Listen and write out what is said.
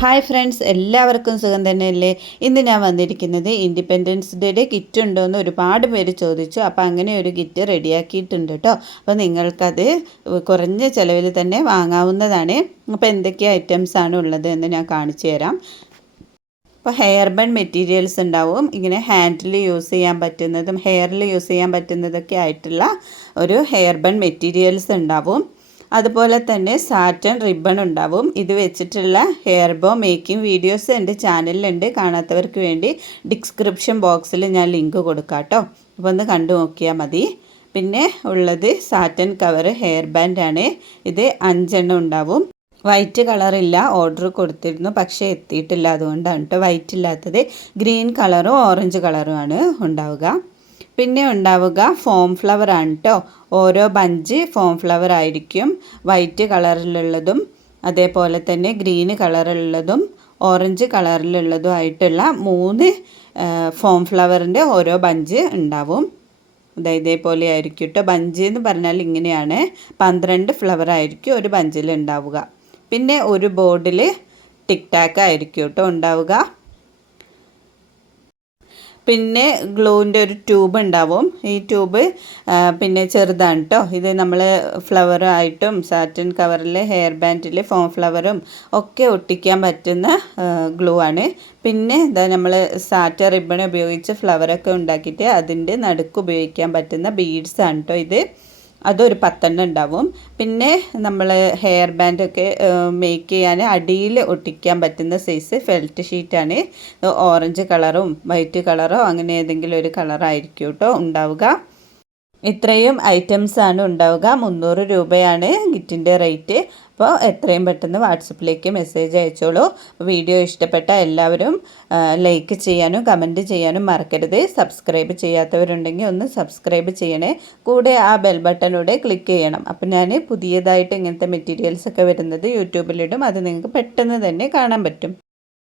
Hi friends, എല്ലാവർക്കും സുഖം തന്നെയല്ലേ? ഇന്ന് ഞാൻ വന്നിരിക്കുന്നത് ഇൻഡിപെൻഡൻസ് ഡേയുടെ കിറ്റ് ഉണ്ടോ എന്ന് ഒരുപാട് പേര് ചോദിച്ചു. അപ്പോൾ അങ്ങനെ ഒരു കിറ്റ് റെഡിയാക്കിയിട്ടുണ്ട് കേട്ടോ. അപ്പോൾ നിങ്ങൾക്കത് കുറഞ്ഞ ചിലവിൽ തന്നെ വാങ്ങാവുന്നതാണ്. അപ്പോൾ എന്തൊക്കെ ഐറ്റംസാണ് ഉള്ളത് എന്ന് ഞാൻ കാണിച്ചു തരാം. അപ്പോൾ ഹെയർ ബൺ മെറ്റീരിയൽസ് ഉണ്ടാവും. ഇങ്ങനെ ഹാൻഡിൽ യൂസ് ചെയ്യാൻ പറ്റുന്നതും ഹെയറിൽ യൂസ് ചെയ്യാൻ പറ്റുന്നതൊക്കെ ആയിട്ടുള്ള ഒരു ഹെയർ ബൺ മെറ്റീരിയൽസ് ഉണ്ടാവും. അതുപോലെ തന്നെ സാറ്റൻ റിബൺ ഉണ്ടാവും. ഇത് വെച്ചിട്ടുള്ള ഹെയർ ബോ മേക്കിംഗ് വീഡിയോസ് എൻ്റെ ചാനലിലുണ്ട്. കാണാത്തവർക്ക് വേണ്ടി ഡിസ്ക്രിപ്ഷൻ ബോക്സിൽ ഞാൻ ലിങ്ക് കൊടുക്കാം കേട്ടോ. അപ്പോൾ ഒന്ന് കണ്ടു നോക്കിയാൽ മതി. പിന്നെ ഉള്ളത് സാറ്റൻ കവർ ഹെയർ ബാൻഡാണ്. ഇത് 5 ഉണ്ടാവും. വൈറ്റ് കളറില്ല, ഓർഡർ കൊടുത്തിരുന്നു പക്ഷേ എത്തിയിട്ടില്ല, അതുകൊണ്ടാണ് കേട്ടോ വൈറ്റ് ഇല്ലാത്തത്. ഗ്രീൻ കളറും ഓറഞ്ച് കളറുമാണ് ഉണ്ടാവുക. പിന്നെ ഉണ്ടാവുക ഫോം ഫ്ലവർ ആണ് കേട്ടോ. ഓരോ ബഞ്ച് ഫോം ഫ്ലവർ ആയിരിക്കും. വൈറ്റ് കളറിലുള്ളതും അതേപോലെ തന്നെ ഗ്രീൻ കളറിലുള്ളതും ഓറഞ്ച് കളറിലുള്ളതും ആയിട്ടുള്ള 3 ഫോം ഫ്ലവറിൻ്റെ ഓരോ ബഞ്ച് ഉണ്ടാവും. ഇതേപോലെ ആയിരിക്കും കേട്ടോ. ബഞ്ച് എന്ന് പറഞ്ഞാൽ ഇങ്ങനെയാണ്. 12 ഫ്ലവർ ആയിരിക്കും ഒരു ബഞ്ചിൽ ഉണ്ടാവുക. പിന്നെ ഒരു ബോർഡിൽ ടിക് ടാക്ക് ആയിരിക്കും കേട്ടോ ഉണ്ടാവുക. പിന്നെ ഗ്ലൂവിൻ്റെ ഒരു ട്യൂബ് ഉണ്ടാവും. ഈ ട്യൂബ് പിന്നെ ചെറുതാണ് കേട്ടോ. ഇത് നമ്മൾ ഫ്ലവറായിട്ടും സാറ്റിൻ കവറിൽ ഹെയർ ബാൻഡിൽ ഫോം ഫ്ലവറും ഒക്കെ ഒട്ടിക്കാൻ പറ്റുന്ന ഗ്ലൂ ആണ്. പിന്നെ ഇതാ നമ്മൾ സാറ്റൻ റിബൺ ഉപയോഗിച്ച് ഫ്ലവറൊക്കെ ഉണ്ടാക്കിയിട്ട് അതിൻ്റെ നടുക്ക് ഉപയോഗിക്കാൻ പറ്റുന്ന ബീഡ്സ് ആണ് കേട്ടോ ഇത്. അതൊരു 10 ഉണ്ടാവും. പിന്നെ നമ്മൾ ഹെയർ ബാൻഡൊക്കെ മേക്ക് ചെയ്യാൻ അടിയിൽ ഒട്ടിക്കാൻ പറ്റുന്ന സൈസ് ഫെൽറ്റ് ഷീറ്റാണ്. ഓറഞ്ച് കളറും വൈറ്റ് കളറോ അങ്ങനെ ഏതെങ്കിലും ഒരു കളറായിരിക്കും കേട്ടോ ഉണ്ടാവുക. ഇത്രയും ഐറ്റംസാണ് ഉണ്ടാവുക. 300 രൂപയാണ് കിറ്റിൻ്റെ റേറ്റ്. അപ്പോൾ എത്രയും പെട്ടെന്ന് വാട്സപ്പിലേക്ക് മെസ്സേജ് അയച്ചോളൂ. വീഡിയോ ഇഷ്ടപ്പെട്ട എല്ലാവരും ലൈക്ക് ചെയ്യാനും കമൻറ്റ് ചെയ്യാനും മറക്കരുത്. സബ്സ്ക്രൈബ് ചെയ്യാത്തവരുണ്ടെങ്കിൽ ഒന്ന് സബ്സ്ക്രൈബ് ചെയ്യണേ. കൂടെ ആ ബെൽ ബട്ടണിലൂടെ ക്ലിക്ക് ചെയ്യണം. അപ്പോൾ ഞാൻ പുതിയതായിട്ട് ഇങ്ങനത്തെ മെറ്റീരിയൽസൊക്കെ വരുന്നത് യൂട്യൂബിലിടും. അത് നിങ്ങൾക്ക് പെട്ടെന്ന് തന്നെ കാണാൻ പറ്റും.